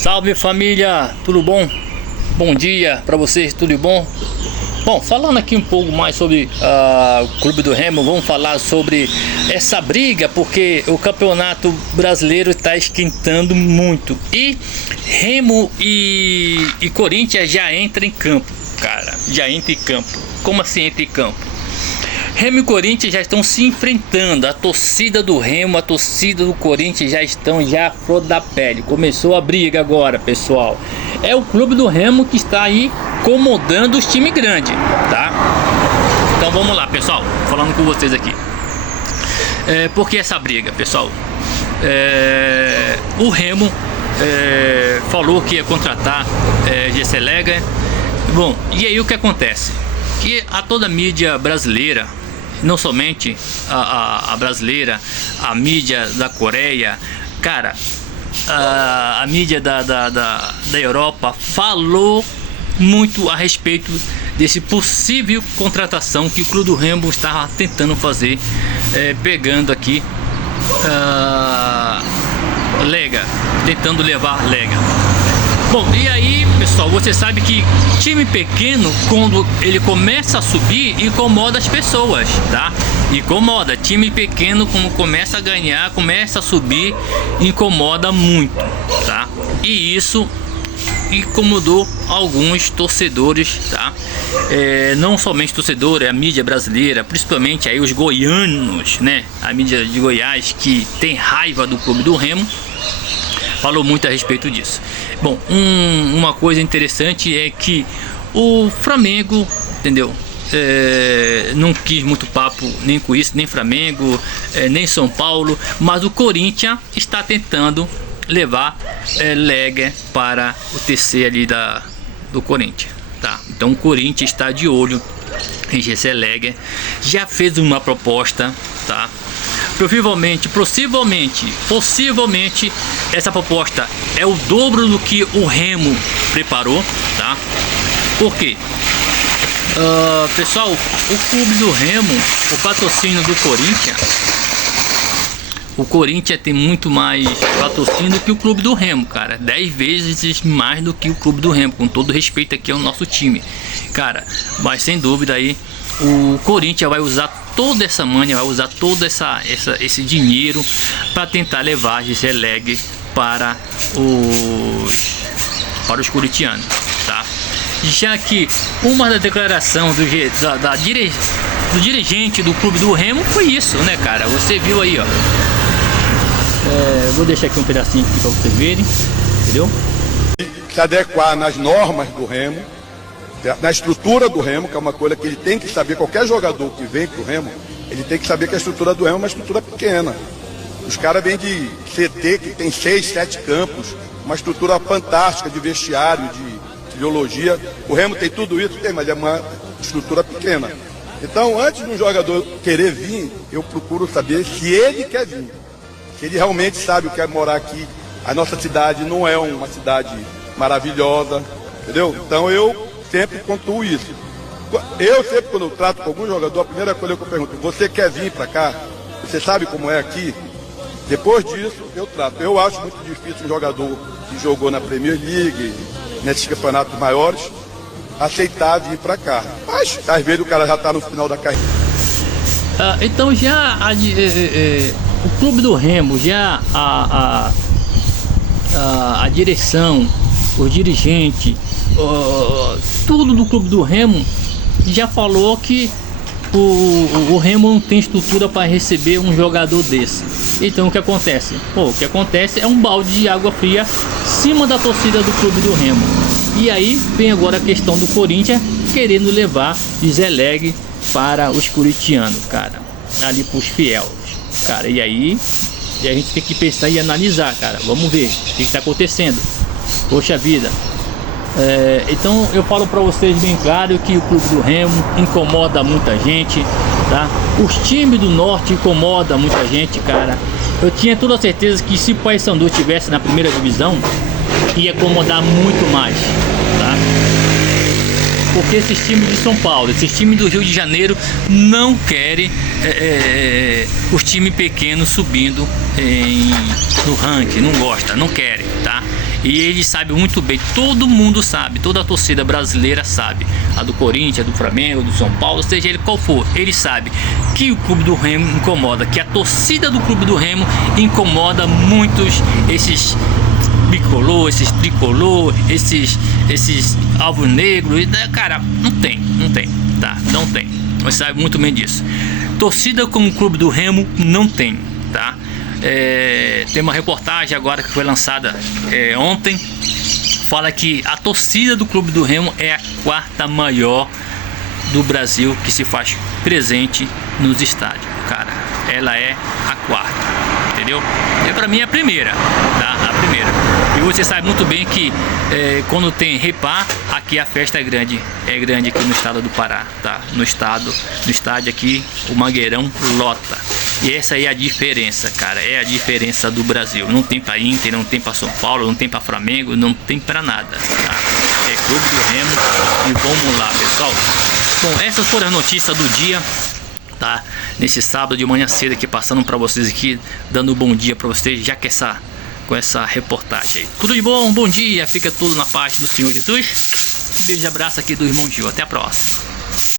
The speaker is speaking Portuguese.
Salve família, tudo bom? Bom dia para vocês, tudo bom? Bom, falando aqui um pouco mais sobre o Clube do Remo, vamos falar sobre essa briga, porque o Campeonato Brasileiro está esquentando muito e Remo e Corinthians já entram em campo, cara, já entra em campo. Como assim entra em campo? Remo e Corinthians já estão se enfrentando. A torcida do Remo, a torcida do Corinthians já estão à flor da pele. Começou a briga agora, pessoal. É o Clube do Remo que está aí incomodando os times grandes, tá? Então vamos lá, pessoal, falando com vocês aqui. Por que essa briga, pessoal? O Remo falou que ia contratar Gesselega. Bom, e aí o que acontece? Que a toda a mídia brasileira, não somente a brasileira, a mídia da Coreia, cara, a mídia da Europa falou muito a respeito desse possível contratação que o Clube do Remo estava tentando fazer, pegando aqui Lega, tentando levar Lega. Bom, e aí, pessoal, você sabe que time pequeno, quando ele começa a subir, incomoda as pessoas, tá? Incomoda. Time pequeno, como começa a ganhar, começa a subir, incomoda muito, tá? E isso incomodou alguns torcedores, tá? Não somente torcedores, a mídia brasileira, principalmente aí os goianos, né? A mídia de Goiás, que tem raiva do Clube do Remo, falou muito a respeito disso. Bom, uma coisa interessante é que o Flamengo, entendeu? Não quis muito papo nem com isso, nem Flamengo, nem São Paulo, mas o Corinthians está tentando levar Lega para o TC ali do Corinthians, tá? Então o Corinthians está de olho em Gesselega, já fez uma proposta, tá? Possivelmente essa proposta é o dobro do que o Remo preparou, tá? Por quê? Pessoal, o Clube do Remo, o patrocínio do Corinthians, o Corinthians tem muito mais patrocínio que o Clube do Remo, cara. 10 vezes mais do que o Clube do Remo, com todo respeito aqui ao nosso time, cara. Mas sem dúvida aí, o Corinthians vai usar toda essa manha, vai usar todo esse dinheiro para tentar levar Gesselega para os corintianos, tá? Já que uma da declaração do dirigente do Clube do Remo foi isso, né, cara? Você viu aí, ó. Vou deixar aqui um pedacinho aqui para vocês verem, entendeu? Se adequar nas normas do Remo, na estrutura do Remo, que é uma coisa que ele tem que saber. Qualquer jogador que vem pro Remo, ele tem que saber que a estrutura do Remo é uma estrutura pequena. Os caras vêm de CT, que tem 6, 7 campos, uma estrutura fantástica de vestiário, de biologia. O Remo tem tudo isso, tem, mas é uma estrutura pequena. Então, antes de um jogador querer vir, eu procuro saber se ele quer vir, se ele realmente sabe o que é morar aqui. A nossa cidade não é uma cidade maravilhosa, entendeu? Então eu sempre pontuo isso. Eu sempre, quando eu trato com algum jogador, a primeira coisa que eu pergunto: você quer vir para cá? Você sabe como é aqui? Depois disso, eu trato. Eu acho muito difícil um jogador que jogou na Premier League, nesses campeonatos maiores, aceitar vir para cá. Mas, às vezes, o cara já está no final da carreira. Então, já o Clube do Remo, já a direção, os dirigentes, tudo do Clube do Remo já falou que o Remo não tem estrutura para receber um jogador desse. Então o que acontece? O que acontece é um balde de água fria em cima da torcida do Clube do Remo. E aí vem agora a questão do Corinthians querendo levar Gesselega para os corintianos, cara, ali para os fiéis, cara. E aí a gente tem que pensar e analisar, cara. Vamos ver o que está acontecendo. Poxa vida. Então eu falo para vocês bem claro que o Clube do Remo incomoda muita gente, tá? Os times do norte incomodam muita gente, cara. Eu tinha toda a certeza que se o Paysandu estivesse na primeira divisão, ia incomodar muito mais, tá? Porque esses times de São Paulo, esses times do Rio de Janeiro não querem os times pequenos subindo no ranking, não querem, tá? E ele sabe muito bem, todo mundo sabe, toda a torcida brasileira sabe, a do Corinthians, do Flamengo, do São Paulo, seja ele qual for, ele sabe que o clube do Remo incomoda, que a torcida do clube do Remo incomoda muitos esses bicolor, esses tricolor, esses alvos-negros, cara, não tem, tá? Não tem. Você sabe muito bem disso. Torcida como o clube do Remo não tem, tá? Tem uma reportagem agora que foi lançada ontem, fala que a torcida do clube do Remo é a quarta maior do Brasil que se faz presente nos estádios, cara. Ela é a quarta, entendeu? E pra mim é a primeira, tá? A primeira. E você sabe muito bem que quando tem repá, aqui a festa é grande aqui no estado do Pará, tá? No estádio aqui, o Mangueirão lota. E essa aí é a diferença, cara, é a diferença do Brasil. Não tem pra Inter, não tem pra São Paulo, não tem pra Flamengo, não tem pra nada, tá? É clube do Remo e vamos lá, pessoal. Bom, essas foram as notícias do dia, tá? Nesse sábado de manhã cedo aqui, passando pra vocês aqui, dando um bom dia pra vocês, já que com essa reportagem aí. Tudo de bom, bom dia, fica tudo na paz do Senhor Jesus. Um beijo e abraço aqui do irmão Gil, até a próxima.